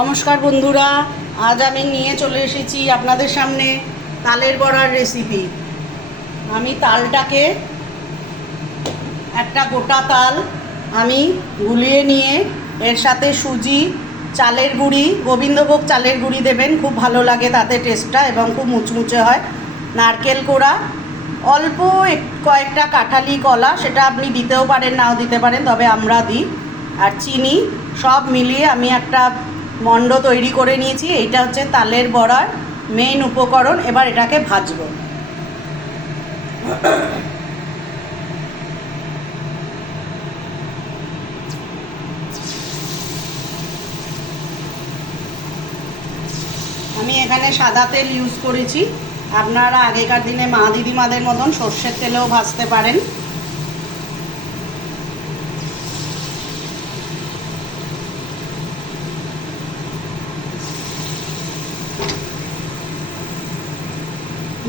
নমস্কার বন্ধুরা, আজ আমি নিয়ে চলে এসেছি আপনাদের সামনে তালের বড়ার রেসিপি। আমি তালটাকে একটা গোটা তাল আমি গুলিয়ে নিয়ে এর সাথে সুজি, চালের গুঁড়ি, গোবিন্দভোগ চালের গুঁড়ি দেবেন, খুব ভালো লাগে তাতে টেস্টটা এবং খুব মুচমুচে হয়। নারকেল কোড়া, অল্প কয়েকটা কাঁঠালি কলা, সেটা আপনি দিতেও পারেন নাও দিতে পারেন, তবে আমরা দিই, আর চিনি, সব মিলিয়ে আমি একটা মণ্ড তৈরি করে নিয়েছি। এইটা হচ্ছে তালের বড়ার মেইন উপকরণ। এবার এটাকে ভাজবো। আমি এখানে সাদা তেল ইউজ করেছি, আপনারা আগেকার দিনে মা দিদিমাদের মতন সর্ষের তেলেও ভাজতে পারেন।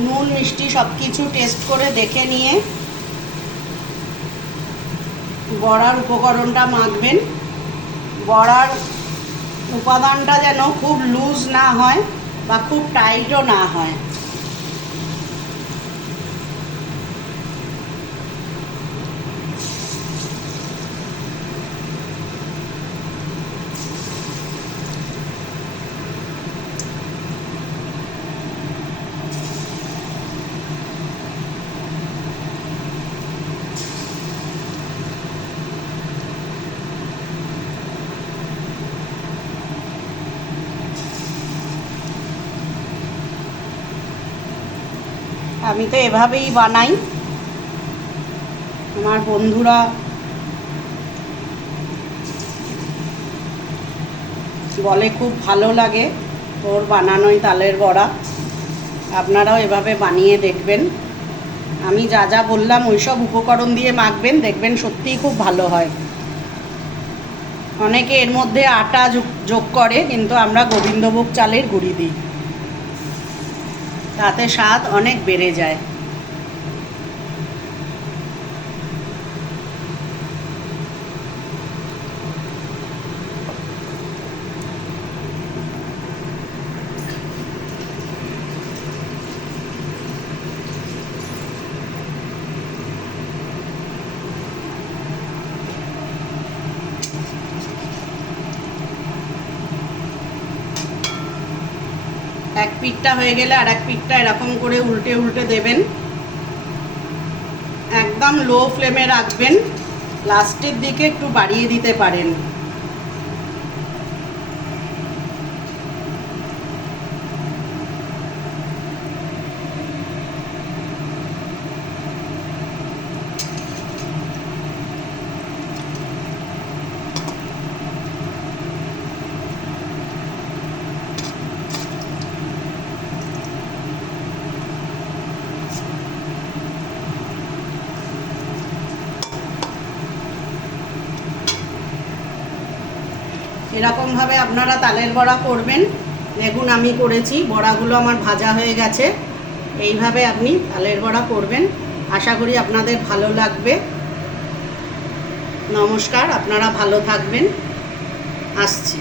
নুন মিষ্টি সব কিছু টেস্ট করে দেখে নিয়ে বড়ার উপকরণটা মাখবেন। বড়ার উপাদানটা যেন খুব লুজ না হয় বা খুব টাইটও না হয়। আমি তো এভাবেই বানাই, আমার বন্ধুরা বলে খুব ভালো লাগে ওর বানানোই তালের বড়া। আপনারাও এভাবে বানিয়ে দেখবেন। আমি যা যা বললাম ওই সব উপকরণ দিয়ে মাখবেন, দেখবেন সত্যিই খুব ভালো হয়। অনেকে এর মধ্যে আটা যোগ করে, কিন্তু আমরা গোবিন্দভোগ চালের গুঁড়ি দিই, তাতে স্বাদ অনেক বেড়ে যায়। এক পিঠটা হয়ে গেলে আর এক পিঠটা এরকম করে উল্টে উল্টে দেবেন। একদম লো ফ্লেমে রাখবেন, লাস্টের দিকে একটু বাড়িয়ে দিতে পারেন। এরকমভাবে আপনারা তালের বড়া করবেন। দেখুন আমি করেছি, বড়াগুলো আমার ভাজা হয়ে গেছে। এইভাবে আপনি তালের বড়া করবেন, আশা করি আপনাদের ভালো লাগবে। নমস্কার, আপনারা ভালো থাকবেন, আসছি।